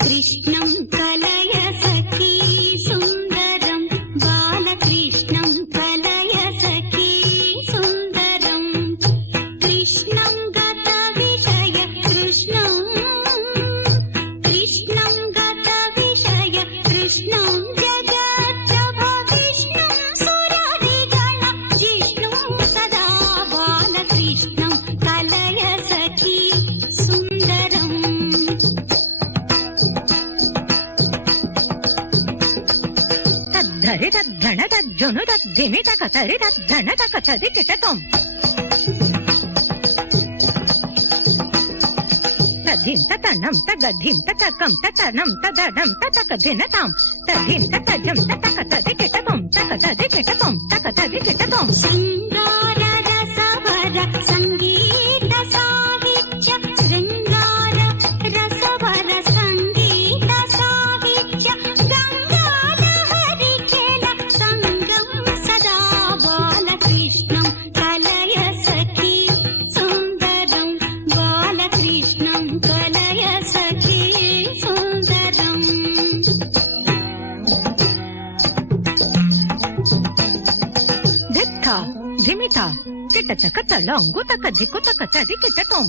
కృష్ణం కలయ సఖీ సుందరం బాలకృష్ణం కలయ సఖీ సుందరం కృష్ణం గత విషయ కృష్ణం గత విషయ కృష్ణం జగత్ప్రభ విష్ణుం సురవిగణ జిష్ణుం సదా బాలకృష్ణం కలయ సఖీ సుందరం తద్ధరి తద్ధణ తజ్జును తద్ధిమి తకతరి తద్ధణ తకతది కిటతం తద్ధిం తతనం తగధిం తతకం తతనం తదడం తతకధినతాం తద్ధిం తతజం తతకతది కిటతం తకతది కిటతం తకతది కిటతం శృంగార రసవర సంగీత సాహిత్య శృంగార రసవర సంగీత సాహిత్య గంగాలహరి ఖేల సంగం సదా బాలకృష్ణం కలయ సఖీ సుందరం బాలకృష్ణం కలయ సఖీ సుందరం ధిత్త ధిమిత కిటతక తళంగు తకధికు తకతది కిటతం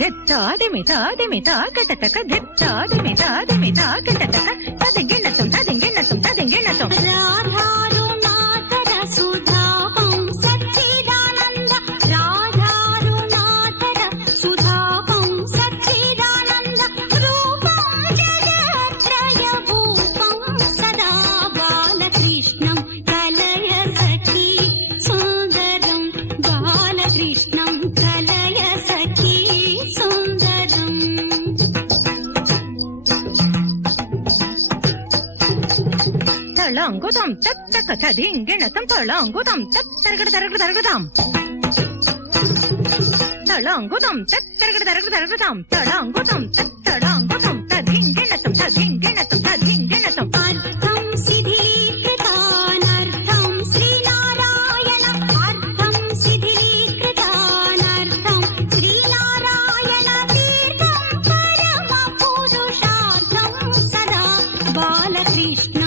ధిత్త ధిమిత ధిమిత కిటతక ధిత్త ధిమిత ధిమిత కిటతక తదింగిణతం తదింగిణతం తదింగిణతం రాధారుణాధర సుధాపం సచ్చిదానంద రాధారుణాధర సుధాపం సచ్చిదానంద రూపం జగత్రయ భూపం సదా బాలకృష్ణం కలయ సఖీ సుందరం బాలకృష్ణం కలయ సఖీ సుందరం తళంగుతం తత్తక తదింగిణతం తళంగుతం తత్తరగడ తరగడ తరగదాం తళంగుతం తత్తరగడ తరగడ తరగదాం తళంగుతం తత్తళంగుతం తదింగిణతం తదింగిణతం తదింగిణతం అర్థం శిథిలీకృతానర్థం శ్రీనారాయణ అర్థం శిథిలీకృతానర్థం శ్రీనారాయణ తీర్థం పరమ పురుషార్థం సదా బాలకృష్ణ